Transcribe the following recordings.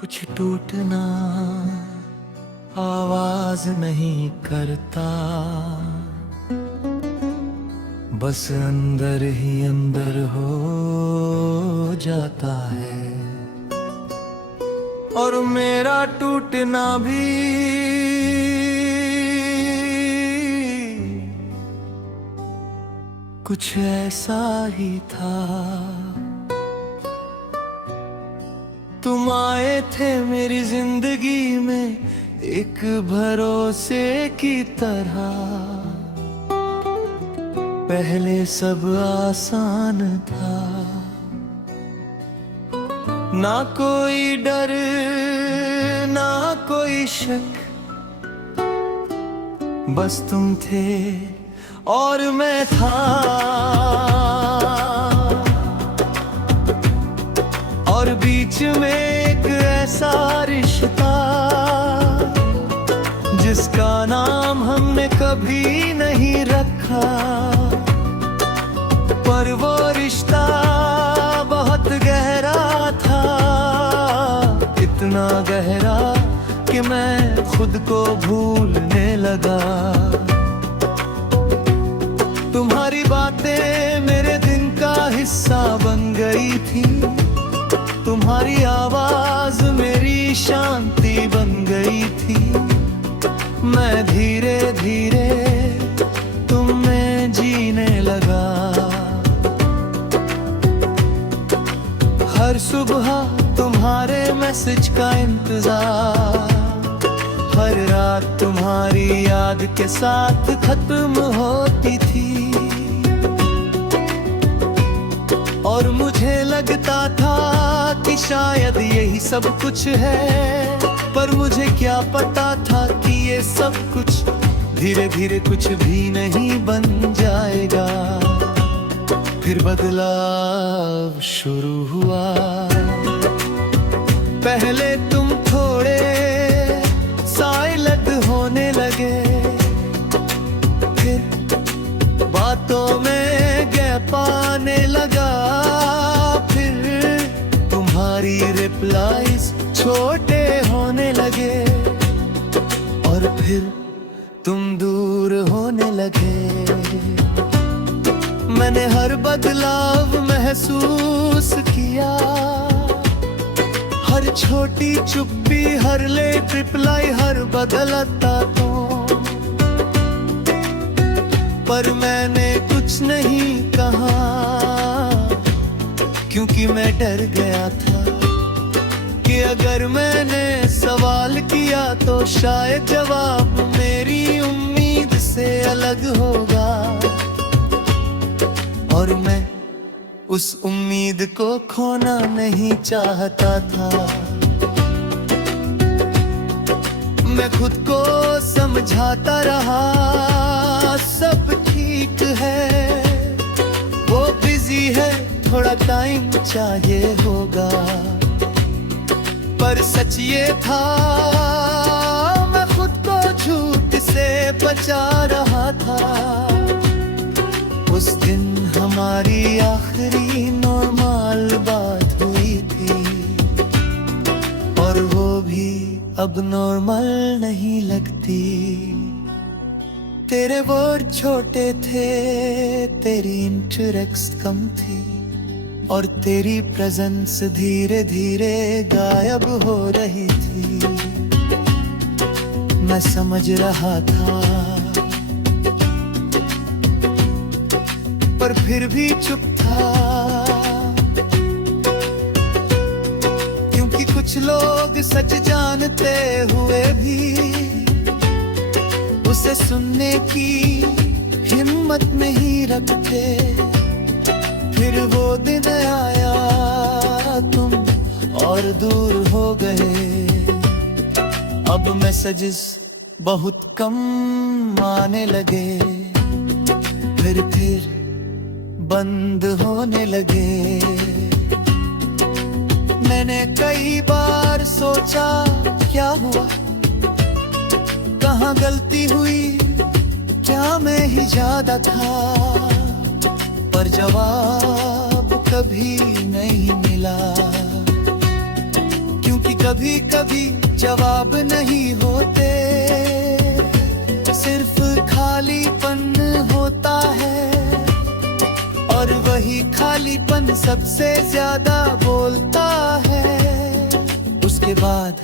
कुछ टूटना आवाज नहीं करता, बस अंदर ही अंदर हो जाता है। और मेरा टूटना भी कुछ ऐसा ही था। तुम आए थे मेरी जिंदगी में एक भरोसे की तरह। पहले सब आसान था, ना कोई डर ना कोई शक, बस तुम थे और मैं था। और बीच में एक ऐसा रिश्ता जिसका नाम हमने कभी नहीं रखा, पर वो रिश्ता बहुत गहरा था। इतना गहरा कि मैं खुद को भूलने लगा। तुम्हारी बातें मेरे दिन का हिस्सा बन गई थी, तुम्हारी आवाज मेरी शांति बन गई थी। मैं धीरे धीरे तुम में जीने लगा। हर सुबह तुम्हारे मैसेज का इंतजार, हर रात तुम्हारी याद के साथ खत्म होती थी। और मुझे लगता था कि शायद यही सब कुछ है, पर मुझे क्या पता था कि ये सब कुछ धीरे धीरे कुछ भी नहीं बन जाएगा। फिर बदलाव शुरू हुआ। पहले तुम थोड़े साइलेंट होने लगे, फिर बातों में गैप आने लगा। तुम्हारी रिप्लाईज छोटे होने लगे और फिर तुम दूर होने लगे। मैंने हर बदलाव महसूस किया, हर छोटी चुप्पी, हर लेट रिप्लाई, हर बदलता तो। पर मैंने कुछ नहीं कहा, क्योंकि मैं डर गया था कि अगर मैंने सवाल किया तो शायद जवाब मेरी उम्मीद से अलग होगा। और मैं उस उम्मीद को खोना नहीं चाहता था। मैं खुद को समझाता रहा सब ठीक है, वो बिजी है, थोड़ा टाइम चाहिए होगा। पर सच ये था, मैं खुद को झूठ से बचा रहा था। उस दिन हमारी आखिरी नॉर्मल बात हुई थी, और वो भी अब नॉर्मल नहीं लगती। तेरे वर्ड छोटे थे, तेरी इंटरेक्शन कम थी, और तेरी प्रेजेंस धीरे धीरे गायब हो रही थी। मैं समझ रहा था, पर फिर भी चुप था। क्योंकि कुछ लोग सच जानते हुए भी उसे सुनने की हिम्मत नहीं रखते। फिर वो दिन आया, तुम और दूर हो गए। अब मैसेजेस बहुत कम आने लगे, फिर बंद होने लगे। मैंने कई बार सोचा क्या हुआ, कहाँ गलती हुई, क्या मैं ही ज्यादा था। पर जवाब कभी नहीं मिला, क्योंकि कभी कभी जवाब नहीं होते, सिर्फ खालीपन होता है। और वही खालीपन सबसे ज्यादा बोलता है। उसके बाद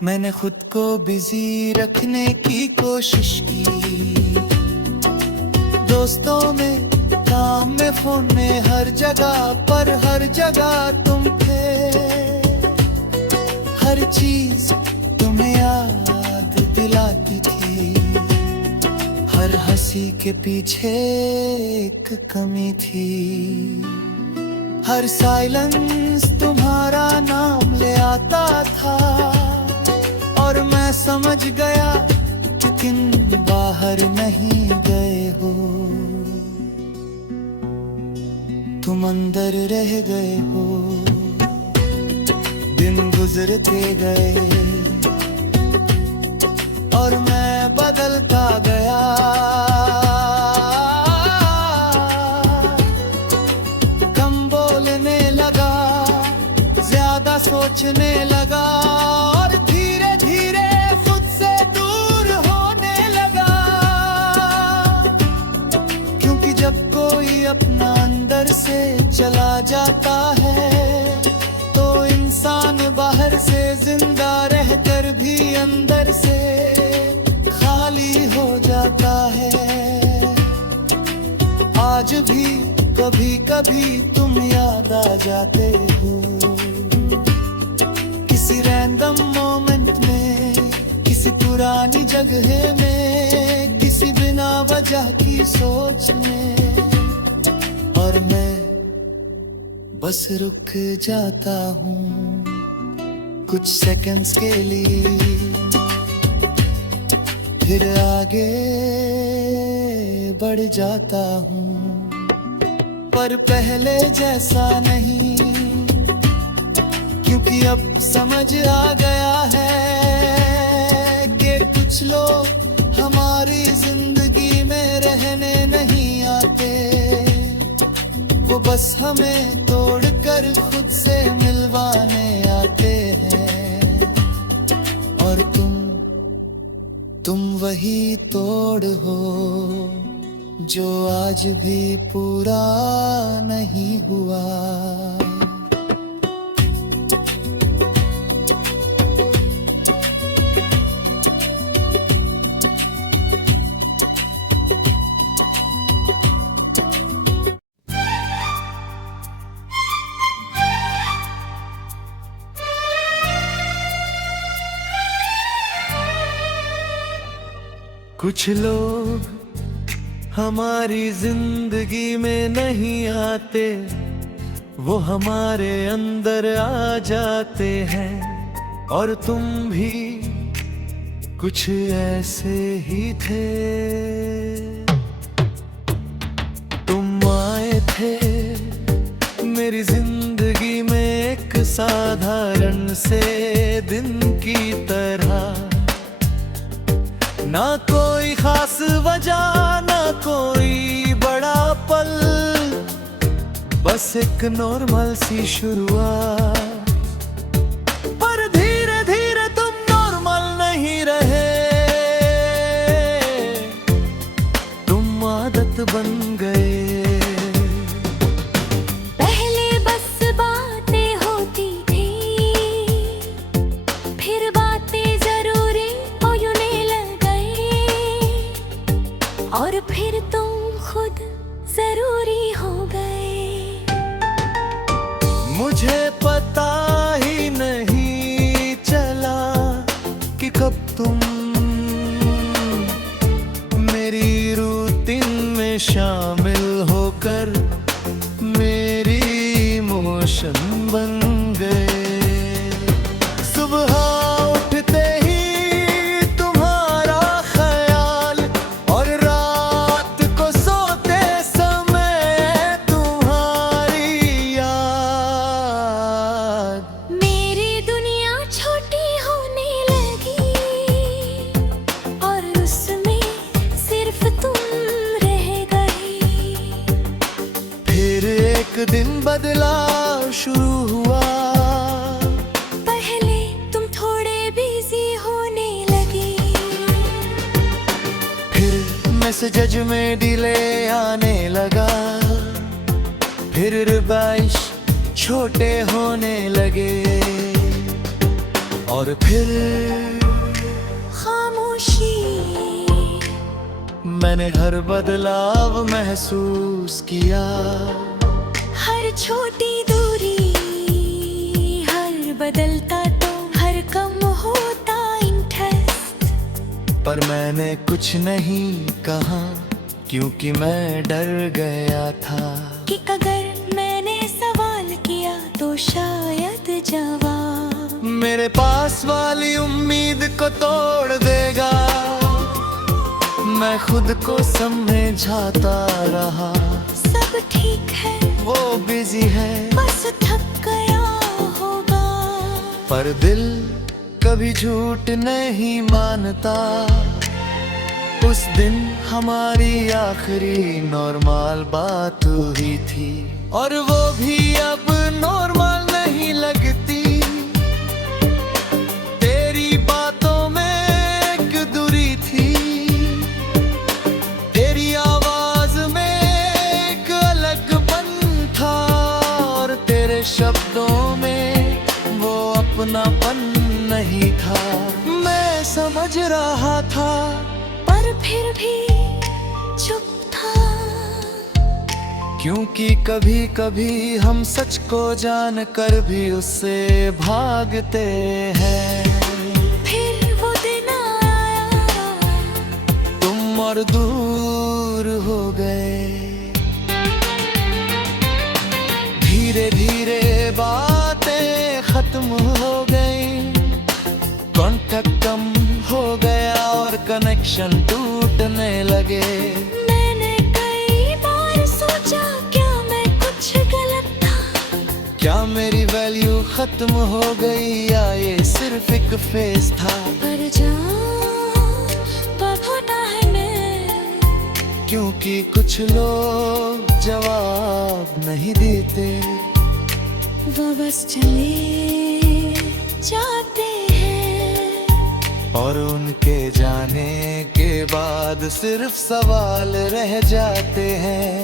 मैंने खुद को बिजी रखने की कोशिश की, दोस्तों में, काम में, फोन में, हर जगह पर हर जगह तुम थे। हर चीज तुम्हें याद दिलाती थी, हर हंसी के पीछे एक कमी थी। हर साइलेंस तुम्हारा नाम ले आता था, और मैं समझ गया लेकिन बाहर नहीं गए हो, तुम अंदर रह गए हो। दिन गुजरते गए और मैं बदलता गया, कम बोलने लगा, ज्यादा सोचने लगा, और धीरे धीरे खुद से दूर होने लगा। क्योंकि जब कोई अपना अंदर से चला जाता है, तो इंसान बाहर से जिंदा रहकर भी अंदर से खाली हो जाता है। आज भी कभी कभी तुम याद आ जाते हो, किसी रैंडम मोमेंट में, किसी पुरानी जगह में, किसी बिना वजह की सोच में, और मैं बस रुक जाता हूँ कुछ सेकंड्स के लिए, फिर आगे बढ़ जाता हूँ। पर पहले जैसा नहीं, क्योंकि अब समझ आ गया है कि कुछ लोग हमारी जिंदगी में रहने नहीं आते, वो बस हमें तोड़कर खुद से मिलवाने आते हैं। और तुम वही तोड़ हो जो आज भी पूरा नहीं हुआ। कुछ लोग हमारी जिंदगी में नहीं आते, वो हमारे अंदर आ जाते हैं। और तुम भी कुछ ऐसे ही थे, तुम आए थे मेरी जिंदगी में एक साधारण से दिन की तरह, ना कोई खास वजह, ना कोई बड़ा पल, बस एक नॉर्मल सी शुरुआत। पर धीरे धीरे तुम नॉर्मल नहीं रहे, तुम आदत बन गए। और फिर तुम खुद जरूरी हो गए। मुझे पता ही नहीं चला कि कब तुम मेरी रूटीन में शामिल फिर एक दिन बदलाव शुरू हुआ। पहले तुम थोड़े बिजी होने लगे, फिर मैसेज में डिले आने लगा, फिर रिवाइज छोटे होने लगे, और फिर खामोशी। मैंने हर बदलाव महसूस किया। हर छोटी दूरी, हर बदलता तो हर कम होता इंटरेस्ट। पर मैंने कुछ नहीं कहा, क्योंकि मैं डर गया था कि अगर मैंने सवाल किया तो शायद जवाब मेरे पास वाली उम्मीद को तोड़ देगा। मैं खुद को समझाता रहा, सब ठीक है, वो बिजी है, बस थक गया होगा। पर दिल कभी झूठ नहीं मानता। उस दिन हमारी आखिरी नॉर्मल बात हुई थी, और वो भी अब नॉर्मल नहीं लगती। तेरी बातों में एक दूरी थी, तेरी आवाज में एक अलगपन था, और तेरे शब्दों में वो अपनापन नहीं था। मैं समझ रहा था, पर फिर भी चुप था। क्योंकि कभी कभी हम सच को जानकर भी उससे भागते हैं। फिर वो दिन आया, तुम और दूर हो गए। धीरे धीरे बातें खत्म हो गई, कांटेक्ट कम हो गया और कनेक्शन टूटने लगे। मैंने कई बार सोचा, क्या मैं कुछ गलत था? क्या मेरी वैल्यू खत्म हो गई, या ये सिर्फ एक फेज था? पर जवाब होता है मैं, क्योंकि कुछ लोग जवाब नहीं देते, वो बस चले जाते हैं। और उनके जाने के बाद सिर्फ सवाल रह जाते हैं।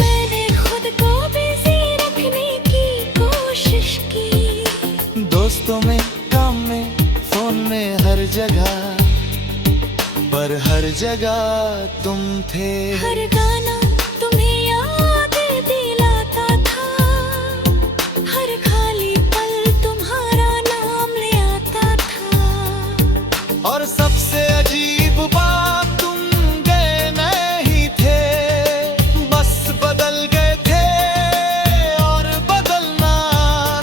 मैंने खुद को बिजी रखने की कोशिश की, दोस्तों में, काम में, फोन में, हर जगह, पर हर जगह तुम थे। हर गाना तुम्हें याद दिलाता था, हर खाली पल तुम्हारा नाम ले आता था। और सबसे अजीब बात, तुम गए नहीं थे, बस बदल गए थे। और बदलना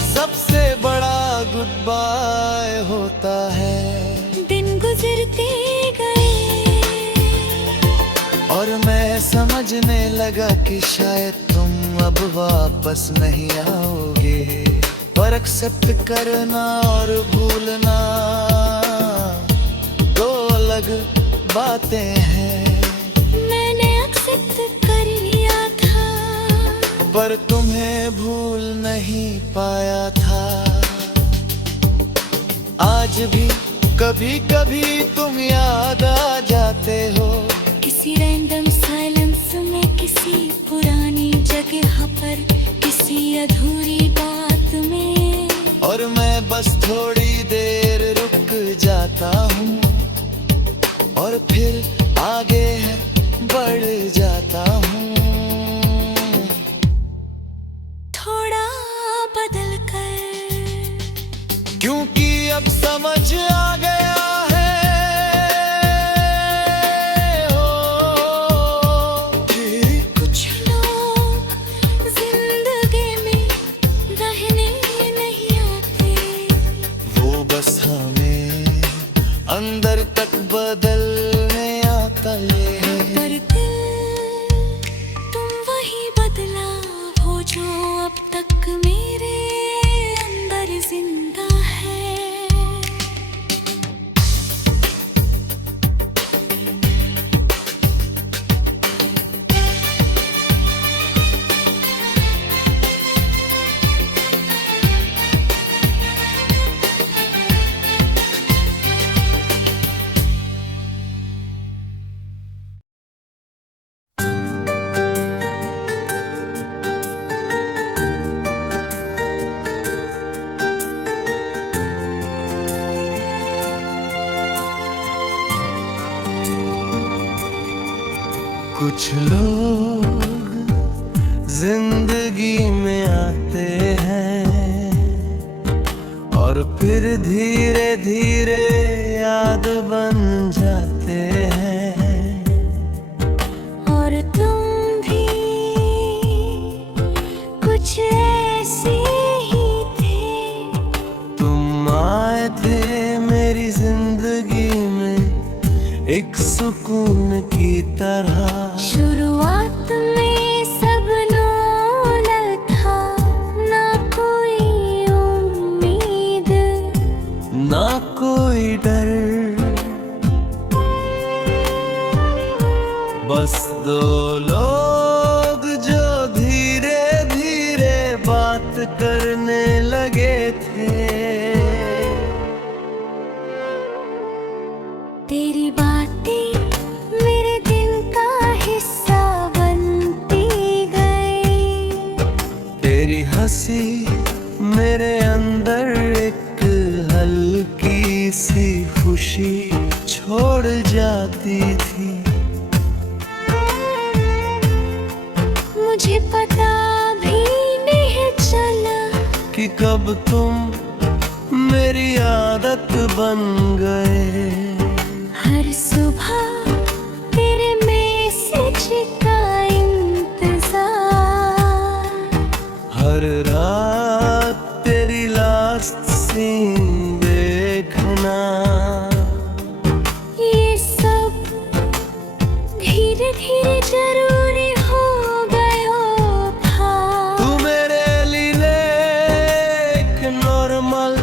सबसे बड़ा गुड बाय होता है। दिन गुजरते गए, और मैं समझने लगा कि शायद तुम अब वापस नहीं आओगे। पर एक्सेप्ट करना और भूलना दो अलग बातें हैं। मैंने एक्सेप्ट कर लिया था, पर तुम्हें भूल नहीं पाया था। आज भी कभी कभी तुम याद आ जाते हो, किसी रैंडम साइलेंस में, किसी पुरानी जगह पर, किसी अधूरी बात में। और मैं बस थोड़ी देर रुक जाता हूँ, और फिर आगे है बढ़ जाता हूँ। थोड़ा बदल कर, क्योंकि अब समझ आ गया है, कि कुछ लोग जिंदगी में रहने नहीं आते, वो बस हमें अंदर तक बदलने कुछ लोग जिंदगी में आते हैं और फिर धीरे धीरे याद बन जाते हैं। और तुम भी कुछ ऐसे ही थे। तुम आए थे मेरी जिंदगी में एक सुकून की तरह। शुरुआत में सब नॉर्मल था, ना कोई उम्मीद, ना कोई डर, बस दो लोग जो धीरे धीरे बात करने लगे थे। तेरी बातें मेरे दिल का हिस्सा बनती गई। तेरी हंसी मेरे अंदर एक हल्की सी खुशी छोड़ जाती थी। मुझे पता भी नहीं चला कि कब तुम मेरी आदत बन गए। हर सुबह तेरे मैसेज का इंतजार, हर रात तेरी लास्ट सीन देखना। ये सब धीरे धीरे जरूरी हो गया था। तू मेरे लिए एक नॉर्मल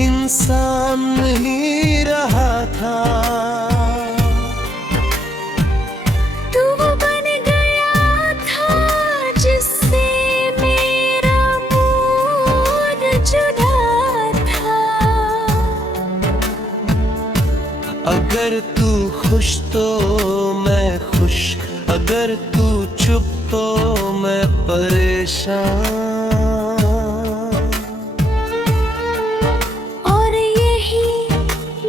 इंसान नहीं रहा था। तू वो बन गया था जिससे मेरा मूड जुदा था। अगर तू खुश तो मैं खुश, अगर तू चुप तो मैं परेशान। और यही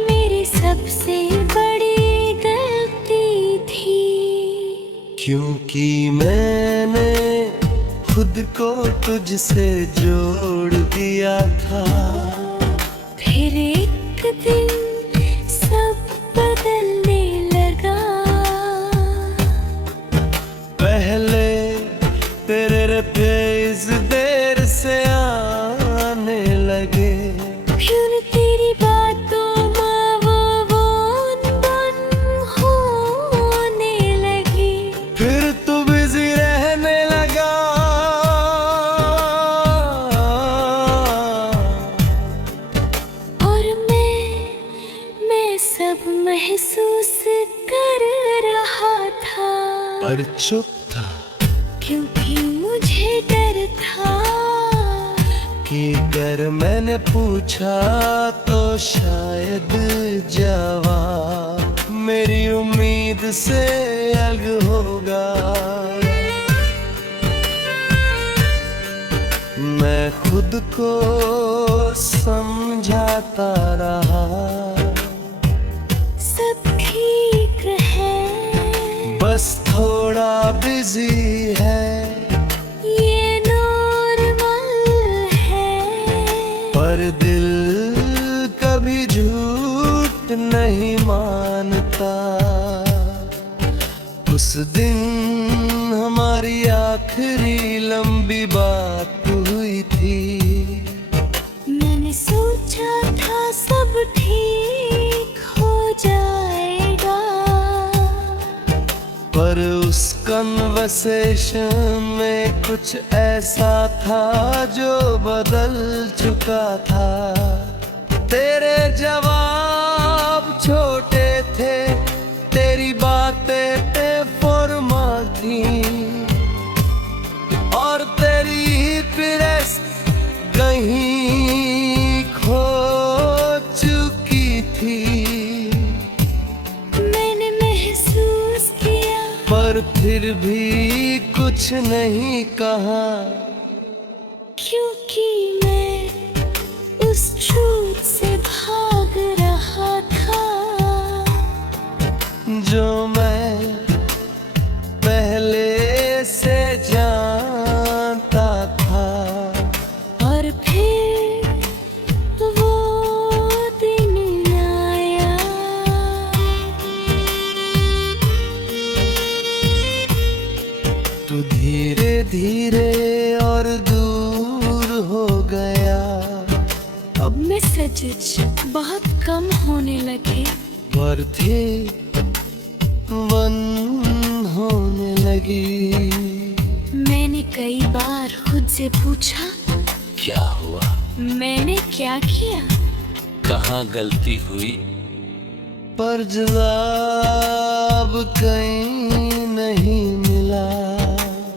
मेरी सबसे बड़ी गलती थी, क्योंकि मैंने खुद को तुझसे जोड़ दिया था। फिर एक दिन सब बदलने लगा। पहले तेरे रिप्लाइज देर से आने लगे, फिर तेरी बातों में वो बन होने लगी। फिर तू बिजी रहने लगा। और मैं सब महसूस कर रहा था, पर चुप था क्योंकि मुझे डर था कि अगर मैंने पूछा तो शायद जवाब मेरी उम्मीद से अलग होगा। मैं खुद को समझाता रहा, सब ठीक है, बस थोड़ा बिजी है। ये नॉर्मल है। पर दिल कभी झूठ नहीं मानता। उस दिन हमारी आखिरी लंबी बात हुई थी। मैंने सोचा था सब ठीक हो जाएगा, पर उस कन्वर्सेशन में कुछ ऐसा था जो बदल चुका था। तेरे जवाब छोटे थे, तेरी बातें फॉर्मल थी, और तेरी प्रेस कहीं खो चुकी थी। मैंने महसूस किया, पर फिर भी कुछ नहीं कहा, क्योंकि मैं उस ट्रूथ से भाग रहा था जो मैं और दूर हो गया। अब मैसेजेस बहुत कम होने लगे। वर्दी बंद होने लगी। मैंने कई बार खुद से पूछा, क्या हुआ? मैंने क्या किया? कहाँ गलती हुई? पर जवाब कहीं नहीं मिला।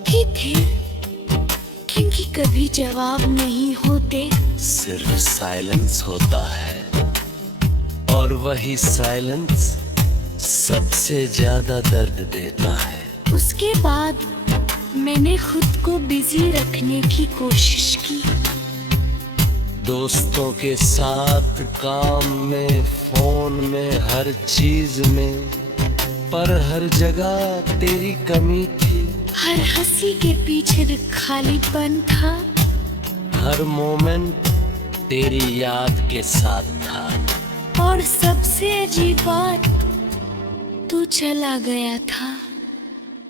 ही थे, क्योंकि कभी जवाब नहीं होते। सिर्फ साइलेंस होता है, और वही साइलेंस सबसे ज्यादा दर्द देता है। उसके बाद मैंने खुद को बिजी रखने की कोशिश की। दोस्तों के साथ, काम में, फोन में, हर चीज में, पर हर जगह तेरी कमी थी। हर हंसी के पीछे खालीपन था। हर मोमेंट तेरी याद के साथ था। और सबसे अजीब बात, तू चला गया था।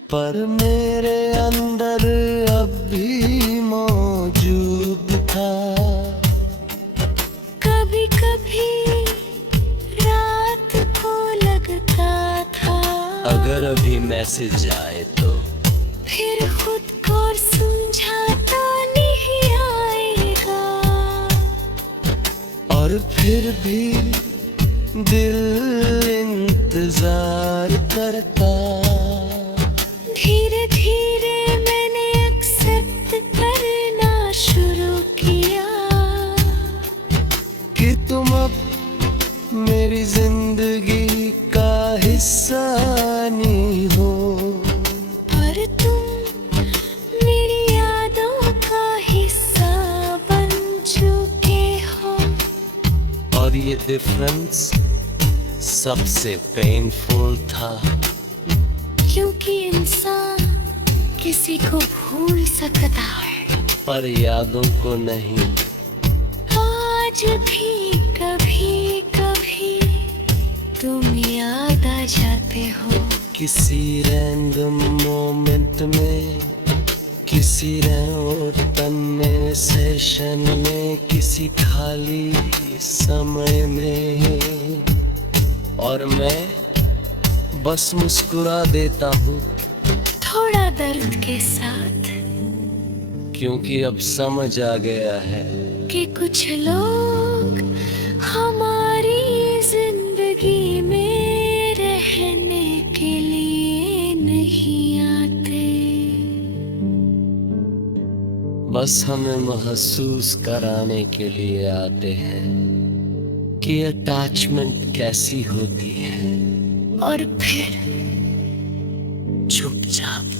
पर मेरे अंदर अब भी मौजूद था। कभी कभी रात को लगता था, अगर अभी मैसेज आए तो फिर खुद को समझाता नहीं आएगा। और फिर भी दिल इंतजार करता। धीरे धीरे मैंने एक्सेप्ट करना शुरू किया कि तुम अब मेरी जिंदगी का हिस्सा नहीं हो। और तुम मेरी यादों का हिस्सा बन चुके हो। और ये डिफरेंस सबसे पेनफुल था। क्योंकि इंसान किसी को भूल सकता है, पर यादों को नहीं। आज भी कभी कभी तुम याद आ जाते हो। किसी रैंडम मोमेंट में, किसी रैंडम में, सेशन में, किसी खाली समय में, और मैं बस मुस्कुरा देता हूँ। थोड़ा दर्द के साथ, क्योंकि अब समझ आ गया है कि कुछ लोग हमारी जिंदगी में रहने के लिए नहीं आते। बस हमें महसूस कराने के लिए आते हैं कि अटैचमेंट कैसी होती है। और फिर चुपचाप